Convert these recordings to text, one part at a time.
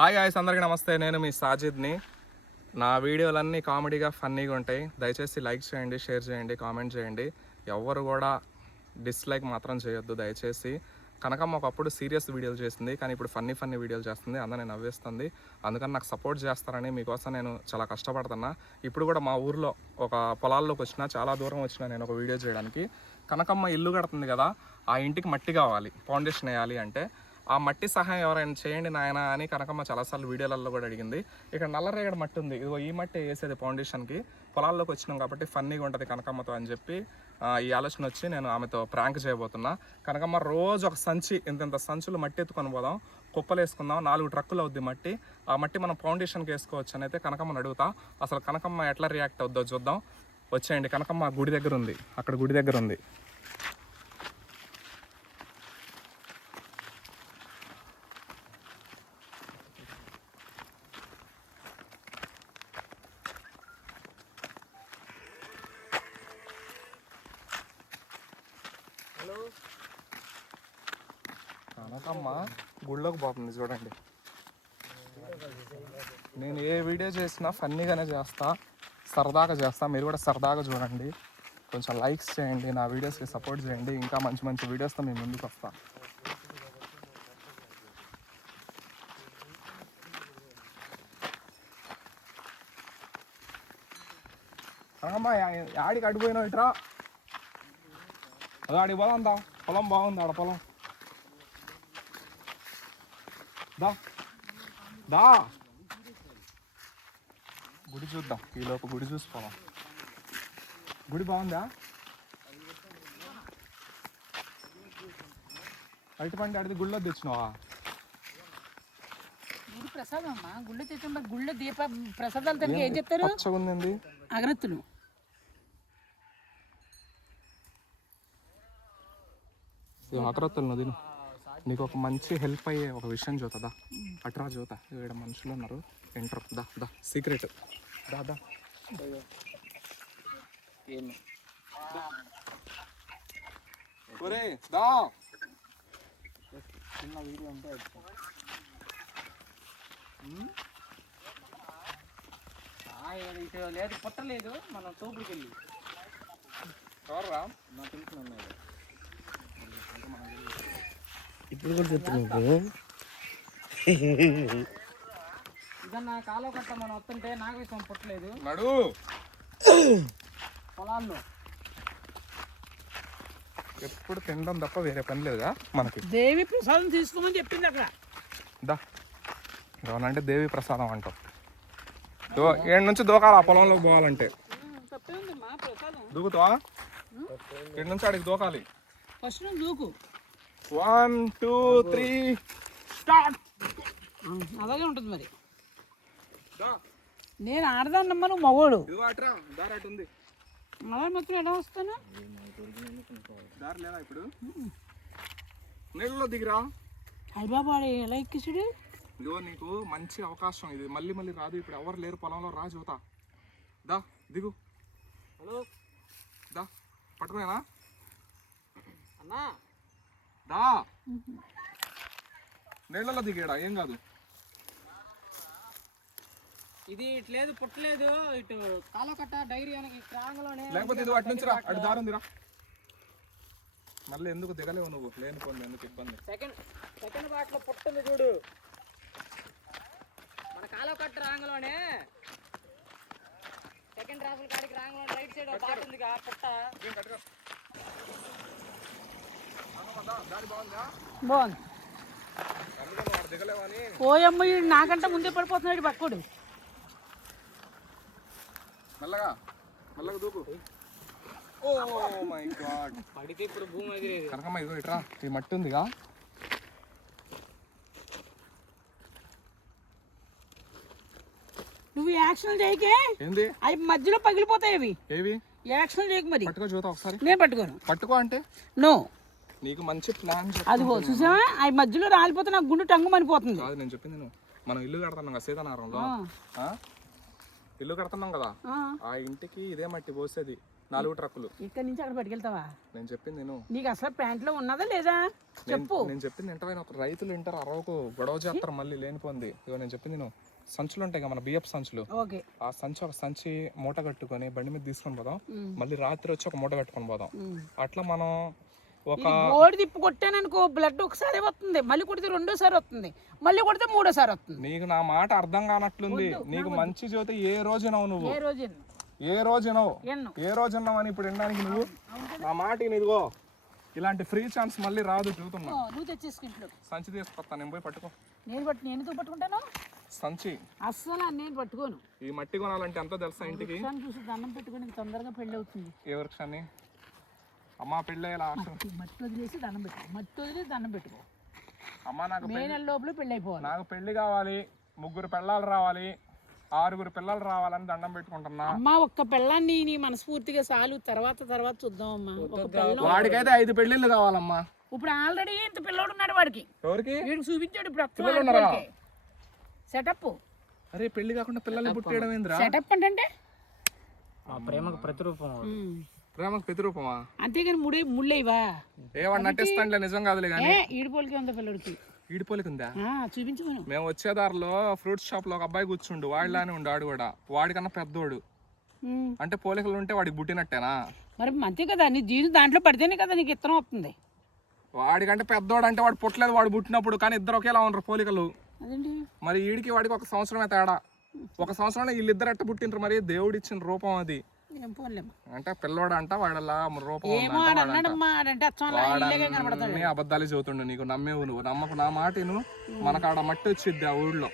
Hi guys అందరికీ నమస్తే. నేను మీ సాజిద్ని. నా వీడియోలన్నీ కామెడీగా ఫన్నీగా ఉంటాయి. దయచేసి లైక్ చేయండి షేర్ చేయండి కామెంట్ చేయండి. ఎవరు కూడా డిస్లైక్ మాత్రం చేయొద్దు దయచేసి. కనకమ్మ ఒకప్పుడు సీరియస్ వీడియోలు చేసింది కానీ ఇప్పుడు ఫన్నీ ఫన్నీ వీడియోలు చేస్తుంది అందరిని నవ్వేస్తుంది. అందుకని నాకు సపోర్ట్ చేస్తారని మీకోసం నేను చాలా కష్టపడుతున్నా. ఇప్పుడు కూడా మా ఊర్లో ఒక పొలాల్లోకి వచ్చిన చాలా దూరం వచ్చిన నేను ఒక వీడియో చేయడానికి. కనకమ్మ ఇల్లు కడుతుంది కదా ఆ ఇంటికి మట్టి కావాలి ఫౌండేషన్ వేయాలి అంటే. ఆ మట్టి సహాయం ఎవరైనా చేయండి నాయన అని కనకమ్మ చాలాసార్లు వీడియోలలో కూడా అడిగింది. ఇక్కడ నల్లరేగడ మట్టి ఉంది. ఇదిగో ఈ మట్టి వేసేది ఫౌండేషన్కి. పొలాల్లోకి వచ్చినాం కాబట్టి ఫన్నీగా ఉంటుంది కనకమ్మతో అని చెప్పి ఈ ఆలోచన వచ్చి నేను ఆమెతో ప్రాంక్ చేయబోతున్నా. కనకమ్మ రోజు ఒక సంచి ఇంత ఇంత సంచులు మట్టి ఎత్తుకొని పోదాం. కుప్పలు వేసుకుందాం నాలుగు ట్రక్కులు అవుద్ది మట్టి. ఆ మట్టి మనం ఫౌండేషన్కి వేసుకోవచ్చు అని అయితే కనకమ్మని అడుగుతా. అసలు కనకమ్మ ఎట్లా రియాక్ట్ అవుద్దో చూద్దాం. వచ్చేయండి. కనకమ్మ గుడి దగ్గర ఉంది. అక్కడ గుడి దగ్గర ఉంది. కనకమ్మ గుళ్ళోకి పోతుంది చూడండి. నేను ఏ వీడియో చేసినా ఫన్నీగానే చేస్తా సరదాగా చేస్తా. మీరు కూడా సరదాగా చూడండి. కొంచెం లైక్స్ చేయండి నా వీడియోస్కి సపోర్ట్ చేయండి. ఇంకా మంచి మంచి వీడియోస్తో మీ ముందుకు వస్తా. అమ్మా యాడికి అడిపోయినావు ఇట్రా. అదో ఆడికి పోదాం దా పొలం బాగుంది ఆడ పొలం దా దా గుడి చూద్దాం ఈ లోపు గుడి చూసుకోవాలి గుడి బాగుందా బయట పండి అడిగి గుళ్ళో తెచ్చినావా గుడి ప్రసాదం అమ్మా గుళ్ళో తెచ్చిన గుళ్ళో దీప ప్రసాదాలు తనకి ఏం చెప్తారు ఉంది అగరత్తులు ఇది అకరత్తులు నదిను నీకు ఒక మంచి హెల్ప్ అయ్యే ఒక విషయం చూతుందా అట్రా చూతా ఇక్కడ మనుషులు ఉన్నారు. ఎంటర్ దా దా. సీక్రెట్ దా దా. ఒరే దా. లేదు పుట్టలేదు మనం తోపుడికి వెళ్ళి తెలుసు ఇప్పుడు కూడా చెప్తున్నావు ఇదన్నా కాలువ కట్ట మనం వస్తుంటే పుట్టలేదు. నడు. పొలాల్లో. ఎప్పుడు తినడం తప్ప వేరే పని లేదుగా మనకి. దేవి ప్రసాదం తీసుకోమని చెప్పింది అక్కడ. దా. ఏమనంటే దేవి ప్రసాదం అంటాం. దో ఏడు నుంచి దూకాలి ఆ పొలంలోకి పోవాలంటే. దూకుతావా? ఏడు నుంచి ఆడికి దూకాలి. ఫస్ట్ దూకు. వన్ టూ త్రీ స్టార్ట్ అలాగే ఉంటుంది మరి. నేను ఆడదాన్నమ్మా నువ్వు మగోడు. అలా మొత్తం ఎలా వస్తాను? దారి లేదా ఇప్పుడు? నీళ్ళలో దిగిరా. అయ్య బాబా ఎలా ఎక్కిసుడు ఇదిగో నీకు మంచి అవకాశం ఇది. మళ్ళీ మళ్ళీ రాదు. ఇప్పుడు ఎవరు లేరు పొలంలో రా చూతా దా దిగు. హలో. దా పట్టుకునేనా? అన్నా. నీళ్ళలో దిగాడా ఏం కాదు. ఇది ఇట్లేదు పుట్టలేదు ఇటు కాలకట్ట డైరీ అని క్రాంగలోనే లేకపోతే ఇది అటు నుంచి రా అటు దారి ఉందిరా మళ్ళీ ఎందుకు దిగలేవు నువ్వు? లేని పొంది ఎందుకు ఇబ్బంది? సెకండ్ సెకండ్ బాట్లో పుట్టుంది చూడు. మన కాలకట్ట రాంగలోనే సెకండ్ రాసుల కాడికి రాంగలో రైట్ సైడ్ బాట ఉందిగా పుట్ట. బాగుందా. ఓయమ్మ ఈడు నాకంటే ముందే పడిపోతున్నాడు పక్కడు. మెల్లగా మెల్లగా దూకు. Oh my god. పడితే ఇప్పుడు భూమి ఎగిరేది. కనకమ్మ ఇదిగో ఇట్రా ఈ మట్టి ఉందిగా. నువ్వు యాక్షన్ చేయకే? ఏంది? అవి మధ్యలో పగిలిపోతాయి అవి. ఏవి? యాక్షన్ చేయకు మరి. పట్టుకో చూద్దాం ఒకసారి. నేను పట్టుకోను. పట్టుకో అంటే? నో. నీకు మంచి ప్లాన్ అదిగో చూసావా? అవి మధ్యలో రాలిపోతే నాకు గుండు టంగు మనిపోతుంది. కాదు నేను చెప్పింది నువ్వు మనం ఇల్లు కడుతున్నాం కదా సీతానారంలో? ఇల్లు కడుతున్నాం కదా? ఆ. ఇంటికి ఇదే మట్టి పోసేది. నాలుగు ట్రక్కులు. ఇక్కడి నుంచి అక్కడ పట్టుకెళ్తావా? నేను చెప్పింది నేను నీకు అసలు ప్యాంట్లో ఉన్నదా లేదా? చెప్పు. నేను చెప్పింది వింటమైన ఒక రైతులు వింటారు అరవకు గొడవ చేస్తారు మళ్ళీ లేనిపోంది. ఇగో నేను చెప్పింది నేను సంచులు ఉంటాయి కదా మన బియ్యపు సంచులు. ఓకే. ఆ సంచి ఒక సంచి మూట కట్టుకొని బండి మీద తీసుకొని పోదాం. మళ్ళీ రాత్రి వచ్చి ఒక మూట కట్టుకొని పోదాం. అట్లా మనం ఒక తిప్పి కొట్టాననుకో బ్లడ్ ఒకసారి వస్తుంది. మళ్ళీ కొడితే రెండోసారి వస్తుంది. మళ్ళీ కొడితే మూడోసారి వస్తుంది. నీకు నా మాట అర్థం కానట్లుంది. నీకు మంచి జ్యోతి ఏ రోజు నువ్వు? ఏ రోజు? ఏ రోజు ఏ రోజు అని ఇప్పుడు వినడానికి నువ్వు? నా మాట ఇదిగో. ఇలాంటి ఫ్రీ ఛాన్స్ మళ్ళీ రాదు చూతున్నా నువ్వు తెచ్చేసుకు ఇంట్లో. సంచి తీసుకొస్తా నేను పోయి పట్టుకో. నేను పట్టు నేను ఎందుకు పట్టుకుంటాను? సంచి. అస్సలు నేను పట్టుకోను. ఈ మట్టి కొనాలంటే ఎంత తెలుసా ఇంటికి? చూసి దండం పెట్టుకుని తొందరగా పెళ్ళి అవుతుంది ఏ వృక్షాన్ని? అమ్మా ఈ మట్టి వదిలేసి దండం పెట్టుకో మట్టి వదిలేసి దండం పెట్టుకో అమ్మా నాకు మే నెల లోపల పెళ్ళి అయిపోవాలి నాకు పెళ్ళి కావాలి ముగ్గురు పిల్లలు రావాలి ఆరుగురు పిల్లలు రావాలని దండం పెట్టుకుంటున్నా. అమ్మా ఒక్క పెళ్ళాన్ని నీ మనస్ఫూర్తిగా చాలు. తర్వాత తర్వాత చూద్దాం అమ్మా. ఒక వాడికైతే ఐదు పెళ్ళిళ్ళు కావాలమ్మా. ఇప్పుడు ఆల్రెడీ ఇంత పిల్లోడు ఉన్నాడు వాడికి. ఎవరికి? వీడికి చూపించాడు ఇప్పుడు పిల్లలు ఉన్నారా? సెటప్ అరే పెళ్ళి కాకుండా పిల్లల్ని పుట్టేయడం ఏందిరా? సెటప్ అంటే? మా ప్రేమకు ప్రతిరూపం వాడు. ప్రేమకు ప్రతిరూపమా అంతేగాని ముడే ముళ్ళేవా ఏ వాడు నటిస్తాంలే నిజం కాదులే కానీ. ఈడిపోలికి ఉందా పిల్లడికి. ఈడిపోలికి ఉందా చూపించు మేము వచ్చే దారిలో ఫ్రూట్ షాప్లో ఒక అబ్బాయి కూర్చుండు వాడిలానే ఉండు వాడు కూడా. వాడికన్నా పెద్దోడు. అంటే పోలికలు ఉంటే వాడికి పుట్టినట్టేనా మరి అంతే కదా నీ జీన్స్ దాంట్లో పడితేనే కదా నీకు ఇత్తనం వస్తుంది. వాడికంటే పెద్దోడు అంటే వాడు పుట్టలేదు వాడు పుట్టినప్పుడు కానీ ఇద్దరు ఒకేలా ఉండరు పోలికలు. మరి వీడికి వాడికి ఒక సంవత్సరమే తేడా. ఒక సంవత్సరంలో వీళ్ళిద్దరు ఎట్ట పుట్టినరు మరి? దేవుడు ఇచ్చిన రూపం అది. ఏం అంటే పిల్లోడు అంట వాడలా రూపం ఏమో ఆడు వాడంట. అన్నాడమ్మా ఆడంటే ఇల్లేగా కనబడతాడు. అబద్ధాలు చెబుతుండు నీకు నమ్మేవు నువ్వు. నమ్మకు నా మాట నువ్వు మనకు ఆడ మట్టి వచ్చిద్ది ఆ ఊళ్ళో.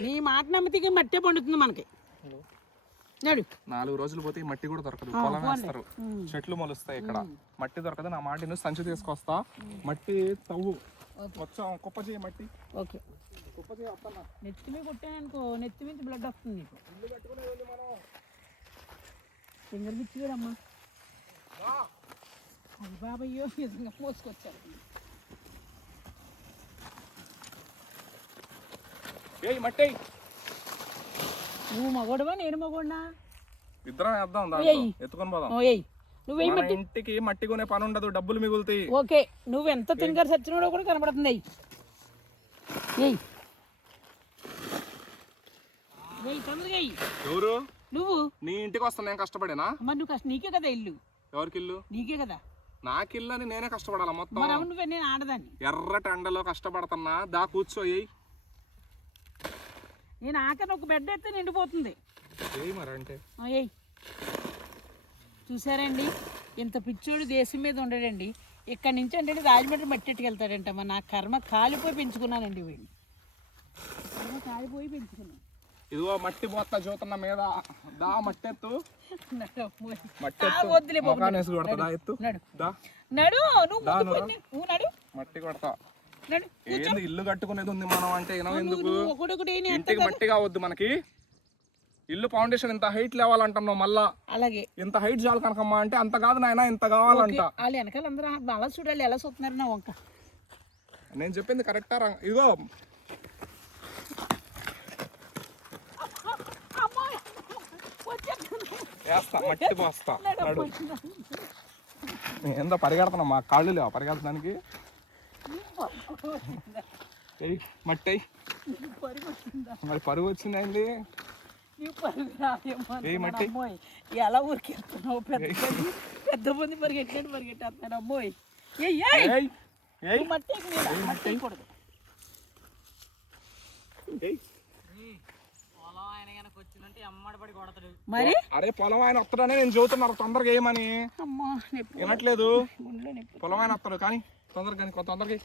నీ మాట నమ్మితే మట్టే పండుతుంది మనకి. నడు. నాలుగు రోజులు పోతే ఈ మట్టి కూడా దొరకదు. పొలం వేస్తారు. చెట్లు మొలుస్తాయి ఇక్కడ. మట్టి దొరకదు నా మాట నువ్వు సంచి తీసుకొస్తా. మట్టి తవ్వు. వచ్చాం. కుప్ప చేయి మట్టి. ఓకే. కుప్ప చేయి వస్తానా నెత్తి మీద కొట్టాననుకో నెత్తి మీద బ్లడ్ వస్తుంది నీకు. ఇల్లు కట్టుకునే మనం. ఫింగర్ పిచ్చిగారమ్మా అది బాబయ్యో నిజంగా మోసుకొచ్చారు మట్టి. నువ్వు మగోడవా? నేను మగోడినా? ఇద్దరం వేద్దాం. ఎత్తుకొని పోదాం. ఓ ఏయ్. నువ్వేం మన ఇంటికి మట్టి కొనే పని ఉండదు డబ్బులు మిగులుతాయి. ఓకే నువ్వు ఎంత తింగర్ సచ్చినోడో కూడా కనబడుతుంది. ఎయ్ ఏయ్. ఏయ్ తొందరగా ఎవరు? నువ్వు? నీ ఇంటికి వస్తా నేను కష్టపడేనా? అమ్మ నువ్వు కష్ట నీకే కదా ఇల్లు? ఎవరికి ఇల్లు నీకే కదా? నాకు ఇల్లు అని నేనే కష్టపడాలా మొత్తం? మరి అవును నువ్వే నేను ఆడదాన్ని. ఎర్రటి ఎండలో కష్టపడుతున్నా దా కూర్చోయి నేను ఆఖరి ఒక బెడ్ అయితే నిండిపోతుంది. ఏయ్ మరి అంటే ఆ, ఏయ్. చూసారండి? ఇంత పిచ్చోడు దేశం మీద ఉండడండి. ఇక్కడి నుంచి అంటే రాజమండ్రి మట్టెట్టుకెళ్తాడంట మా నా కర్మ కాలిపోయి పెంచుకున్నానండి వీడిని. కర్మ కాలిపోయి పెంచుకున్నాను. ఇదిగో మట్టి పోతా చూతున్న మీద. దా మట్టి ఎత్తు నడు, అమ్మోయ్. మట్టి ఆ, ఎత్తు వద్దులే బాబు, ముఖాన్ని వేసి కొడతా ఎత్తు. దా. నడు నువ్వు నడు. మట్టి కొడతా. ఏంది ఇల్లు కట్టుకునేది ఉంది మనం అంటే ఎందుకు? ఇంటికి మట్టి కావద్దు మనకి. ఇల్లు ఫౌండేషన్ ఇంత హైట్ లేవాలంటున్నావు మళ్ళా. అలాగే. ఇంత హైట్ చాలు కనకమ్మా అంటే అంత కాదు నాయన ఇంత కావాలంట. వాళ్ళు వెనకాల అందరూ అలా చూడాలి ఎలా చూస్తున్నారు నా వంక. నేను చెప్పింది కరెక్టా ఇదిగో అమ్మాయి వచ్చేస్తున్నాను. వేస్తా మట్టి పోస్తా. నడు. ఏందో పరిగెడుతున్నా మా కాళ్ళు లేవా పరిగెత్తడానికి ఏయ్ మట్టి మరి పరుగు వచ్చిందండి ఎలా ఊరికెళ్తున్నావు పెద్ద పెద్ద మంది పరిగెట్టాడు పరిగెట్టేస్తున్నాడు అమ్మోయ్. మట్టి మట్టి మరి? అరే పొలం ఆయన వస్తాడనే నేను చెబుతున్నారు తొందరగా ఏమని? వినట్లేదు. పొలం ఆయన వస్తాడు. కానీ తొందరగా కానీ కొంత తొందరగా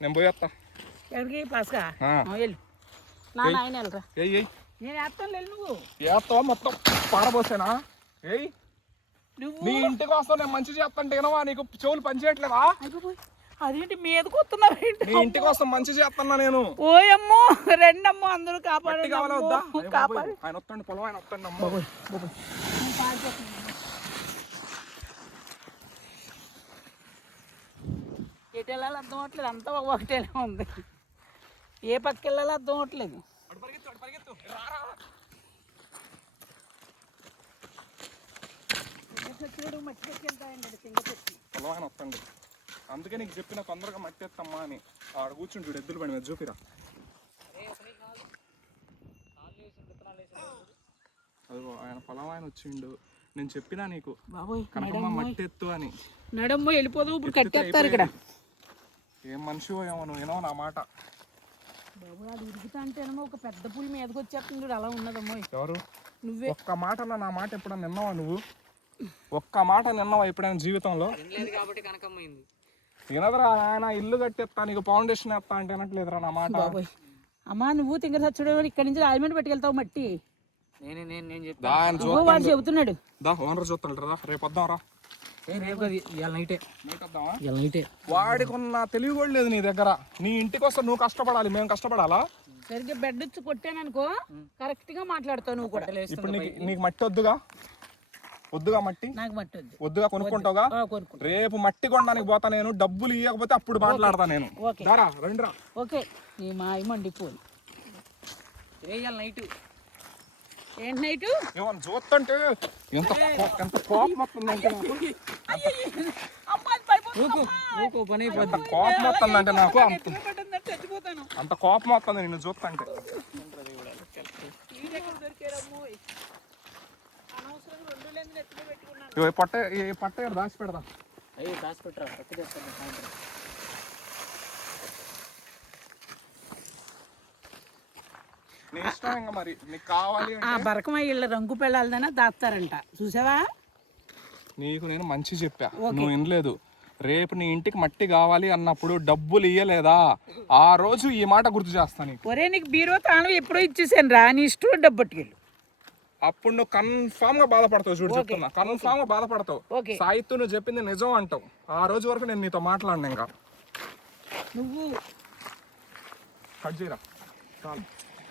నేను పోయేస్తా ఎక్కడికి పాస్కా? ఏస్తావా? మొత్తం పారబోసేనా ఏయ్. నువ్వు. నీ ఇంటికి వస్తావు నేను మంచి చేస్తాంటే వినవా? నీకు చెవులు పని చేయట్లేదా అయిపోయి అదేంటి మీదకి వస్తున్నారు నీ ఇంటికి వస్తాం మంచి చేస్తున్నా నేను. ఓయమ్మో రెండమ్మో అందరూ కాపాడు. ఆయన వస్తాడు పొలం ఆయన వస్తాడు అమ్మ. ఎటు వెళ్ళాలో అర్థం అవట్లేదు అంతా ఒకటేలా ఉంది. ఏ పక్క వెళ్ళాలో అర్థం అవట్లేదు మట్టి చెట్టు పొలవాయన వస్తండి. అందుకే నీకు చెప్పిన తొందరగా మట్టి ఎత్తమ్మా అని. ఆడ కూర్చుంటాడు ఎద్దులు పడి మీద చూపిరా. అదిగో ఆయన పొలం ఆయన వచ్చిండు. నేను చెప్పినా నీకు బాబోయ్ కనకమ్మ మట్టి ఎత్తు అని. నడమ్మో వెళ్ళిపోదు ఇప్పుడు కట్టేస్తారు ఇక్కడ. ఏం మనిషి ఏమో నువ్వు ఏనో నా మాట. బాబు అది ఉడుకుతా అంటేనేమో ఒక పెద్ద పులి మీదకి వచ్చేస్తుంది చూడు అలా ఉన్నదమ్మో. ఎవరు? నువ్వే. ఒక్క మాట అన్న నా మాట ఎప్పుడన్నా నిన్నావా నువ్వు? ఒక్క మాట నిన్నావా ఎప్పుడైనా జీవితంలో? తినలేదు కాబట్టి కనకమ్మైంది వినదురా ఆయన ఇల్లు కట్టేస్తా నీకు ఫౌండేషన్ ఎత్తా అంటే అనట్లేదురా నా మాట. బాబోయ్. అమ్మా నువ్వు తింగర సచ్చుడు ఇక్కడి నుంచి రాజమండ్రి పట్టుకెళ్తావు మట్టి. నేను నేను నేను చెప్పి దా ఆయన చూ అబ్బో వాడు చెబుతున్నాడు. దా ఓనర్ చూస్తాడు రా రేపు వద్దాం రా. రేపు అది ఇవాళ నైటే నైట్ వద్దామా? ఇవాళ నైటే వాడికి ఉన్న తెలివి కూడా లేదు నీ దగ్గర. నీ ఇంటికి వస్తే నువ్వు కష్టపడాలి మేము కష్టపడాలా? సరిగ్గా బెడ్ వచ్చి కొట్టాను అనుకో కరెక్ట్గా మాట్లాడతావు నువ్వు కూడా. ఇప్పుడు నీకు నీకు మట్టి వద్దుగా? వద్దుగా మట్టి? నాకు మట్టి వద్దు. వద్దుగా కొనుక్కుంటావుగా? రేపు మట్టి కొనడానికి పోతా నేను డబ్బులు ఇవ్వకపోతే అప్పుడు మాట్లాడతా నేను. ఓకే. దారా రండిరా. రే ఇవాళ నైట్. ఏంటి నైటు? ఏమన్నా చూస్తుంటే ఎంత కోపం వస్తుందంటే నాకు. ఊకో ఊకో పని అయిపోద్ది ఎంత కోపం వస్తుందంటే నాకు అంత. చచ్చిపోతాను. అంత కోపం వస్తుంది నిన్ను చూస్తుంటే ఇవి పట్ట ఈ పట్ట ఇక్కడ దాచి పెడదాం. అయ్యి దాచి పెట్టరా? పక్క తెస్తాను సాయంత్రం. నీ ఇష్టం ఇంకా మరి. నీకు కావాలి ఆ అంటే బరకమై రంగు పెళ్ళాలదైనా దాస్తారంట. చూసావా? నీకు నేను మంచి చెప్పా. నువ్వు వినలేదు. రేపు నీ ఇంటికి మట్టి కావాలి అన్నప్పుడు డబ్బులు ఇయ్యలేదా? ఆ రోజు ఈ మాట గుర్తు చేస్తా నీకు. ఒరే నీకు బీరో తాళం ఎప్పుడో ఇచ్చేసాను రా నీ ఇష్టం డబ్బు పట్టుకెళ్ళు. అప్పుడు నువ్వు కన్ఫామ్గా బాధపడతావు చూడు చెప్తున్నా. కన్ఫామ్గా బాధపడతావు. సాయిత్తు నువ్వు చెప్పింది నిజం అంటావు. ఆ రోజు వరకు నేను నీతో మాట్లాడినా ఇంకా. నువ్వు కట్ చేయరా? చాలు